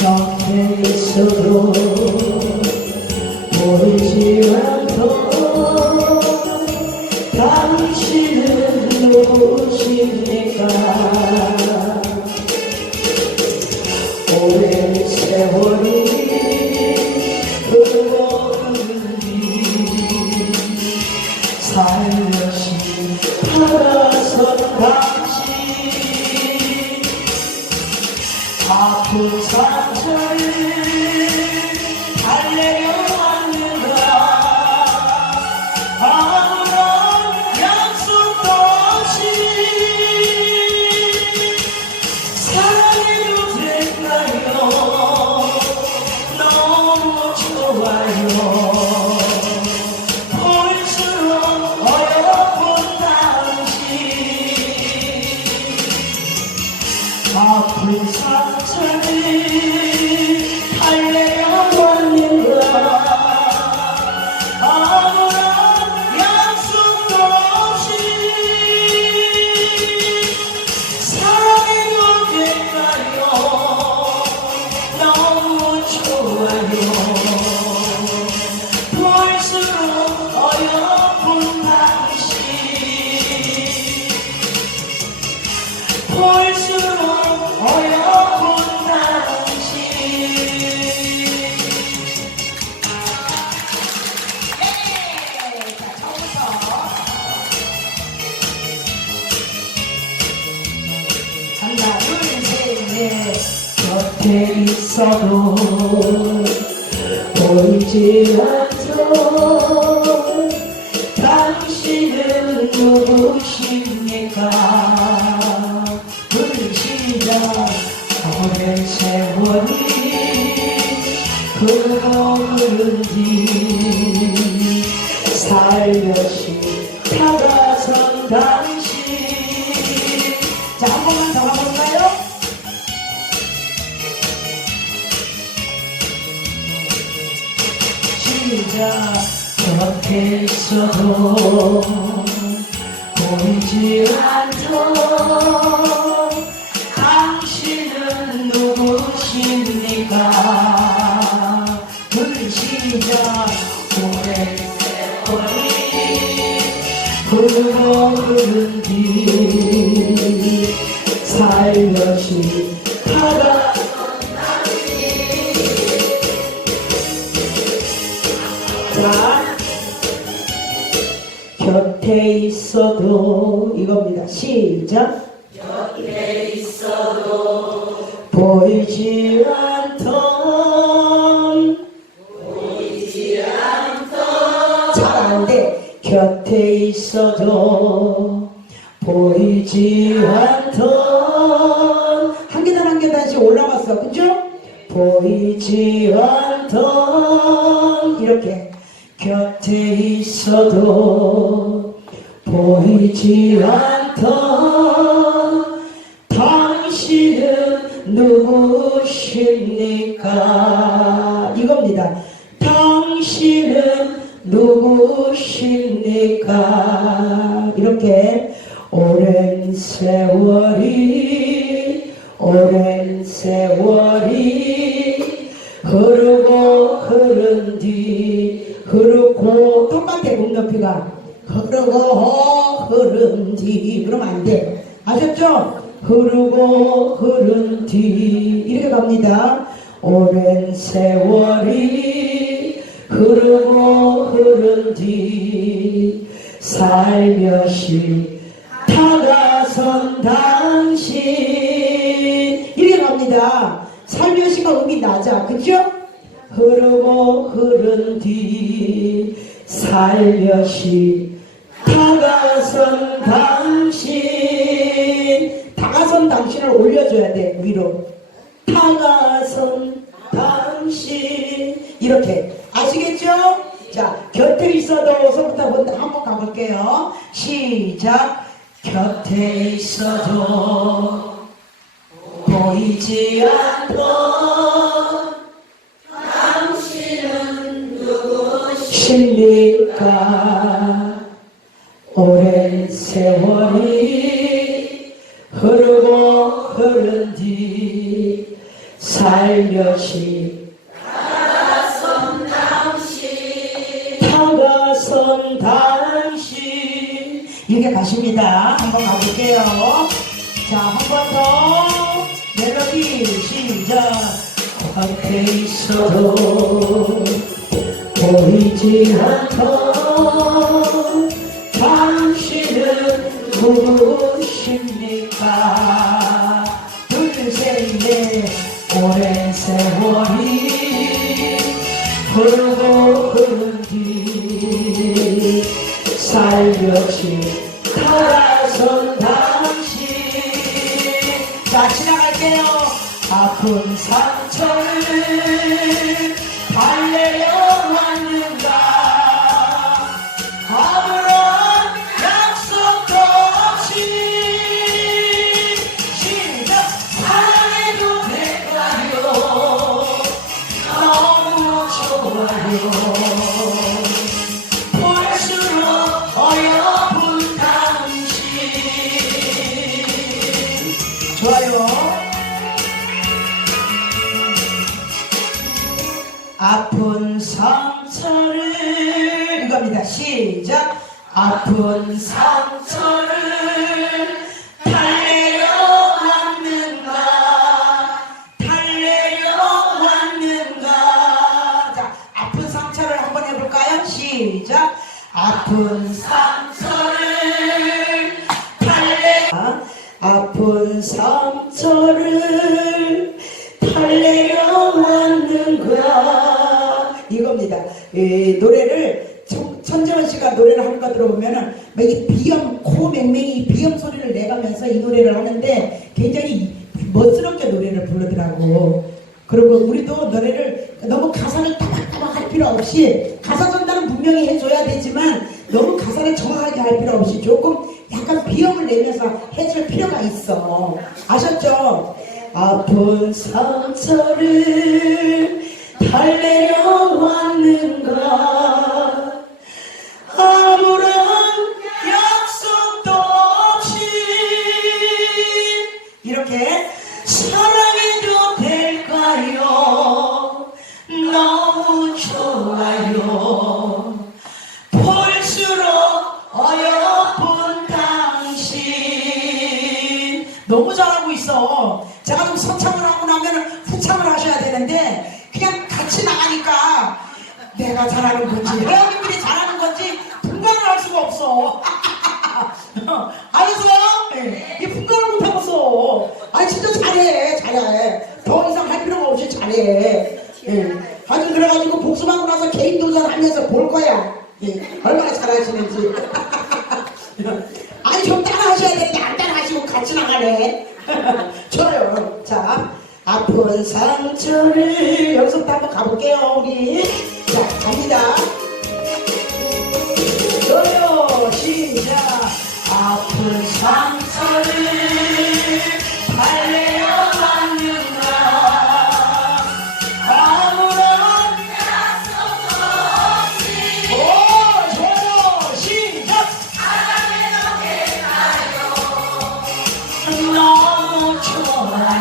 곁에 있어도 보이지 않던 당신은 누구십니까 오랜 세월이 아픈 곁에 있어도 보이지 않던 당신은 누구십니까 시작 곁에 있어도 보이지 않던 당신은 누구십니까 둘 시작 오랜 세월이 흐르는 뒤 살며시 다가 곁에 있어도 이겁니다. 시작. 곁에 있어도 보이지 않던 보이지 않던 잘안 돼. 곁에 있어도 보이지 않던 한 계단 한 계단씩 올라갔어. 그죠? 보이지 않던 이렇게 곁에 있어도 보이지 않던 당신은 누구십니까? 이겁니다. 당신은 누구십니까? 이렇게 오랜 세월이 오랜 세월이 흐르고 흐른 뒤 흐르고 똑같아 음높이가 흐르고 흐른 뒤. 그러면 안 돼. 아셨죠? 흐르고 흐른 뒤. 이렇게 갑니다. 오랜 세월이 흐르고 흐른 뒤. 살며시 다가선 당신. 이렇게 갑니다. 살며시가 음이 낮아 그죠? 흐르고 흐른 뒤 살며시 다가선 당신. 다가선 당신을 올려줘야 돼 위로. 다가선 당신. 이렇게. 아시겠죠? 자 곁에 있어도서부터 먼저 한번 가볼게요. 시작. 곁에 있어도 보이지 않던 십니까 오랜 세월이 흐르고 흐른 뒤 살며시 다가선 당신 이렇게 가십니다. 한번 가볼게요. 자, 한 번 더 멜로디 시작. 앞에 있어도 보이지 않던 당신은 누구십니까? 둘셋넷 오랜 세월이 흐르고 흐른 뒤 살며시 돌아선 당신 자 지나갈게요 아픈 상처를 시작. 아픈 상처를 달래려 왔는가? 달래려 왔는가? 자 아픈 상처를 한번 해볼까요? 시작. 아픈 상처를 달래 아픈 상처를 달래려 왔는가? 이겁니다. 이 노래를 천- 천재원 씨가 노래를 하는 거 들어보면은 막이 비염 코 맹맹이 비염 소리를 내가면서 이 노래를 하는데 굉장히 멋스럽게 노래를 부르더라고. 그리고 우리도 노래를 너무 가사를 따박따박 할 필요 없이 가사 전달은 분명히 해줘야 되지만 너무 가사를 정확하게 할 필요 없이 조금 약간 비염을 내면서 해줄 필요가 있어. 아셨죠? 아픈 상처를 달래려 왔는가 아무런 약속도 없이 이렇게 사랑해도 될까요? 너무 좋아요. 볼수록 어여쁜 당신 너무 잘하고 있어. 제가 좀 선창을 하고 나면 후창을 하셔야 되는데 그냥 같이 나가니까 내가 잘하는 건지 없어. 알았어요? 네. 이 분간을 못하겠어. 아니 진짜 잘해, 잘해. 더 이상 할 필요가 없이 잘해. 예. 하여튼 그래가지고 복수하고 나서 개인 도전하면서 볼 거야. 예. 얼마나 잘하시는지. 아니 좀 따라 하셔야 되는데 안 따라 하시고 같이 나가네. 좋아요. 자, 아픈 상처를 여기서부터 한번 가볼게요, 우리. 자, 갑니다.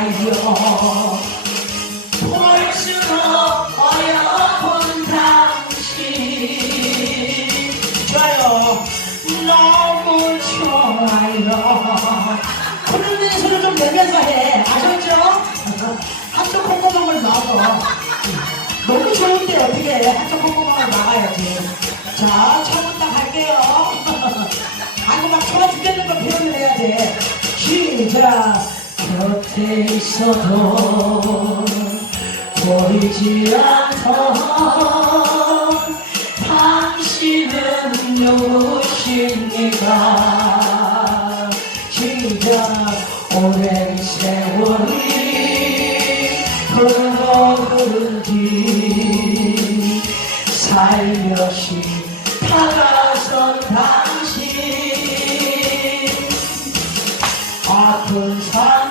좋아요. 볼수록 어여쁜 당신. 좋아요. 너무 좋아요. 그런 소리 좀 내면서 해. 아셨죠? 한쪽 콩고방을 막어. 너무 좋은데 어떻게 해? 한쪽 콩고방을 막아야지. 자, 처음부터 갈게요. 아이고 막 좋아 죽겠는 거 표현을 해야 돼. 시작. 곁에 있어도 보이지 않던 당신은 누구십니까? 시작. 오랜 세월이 흐르고 흐른 뒤 살며시 다가선 당신 아픈 상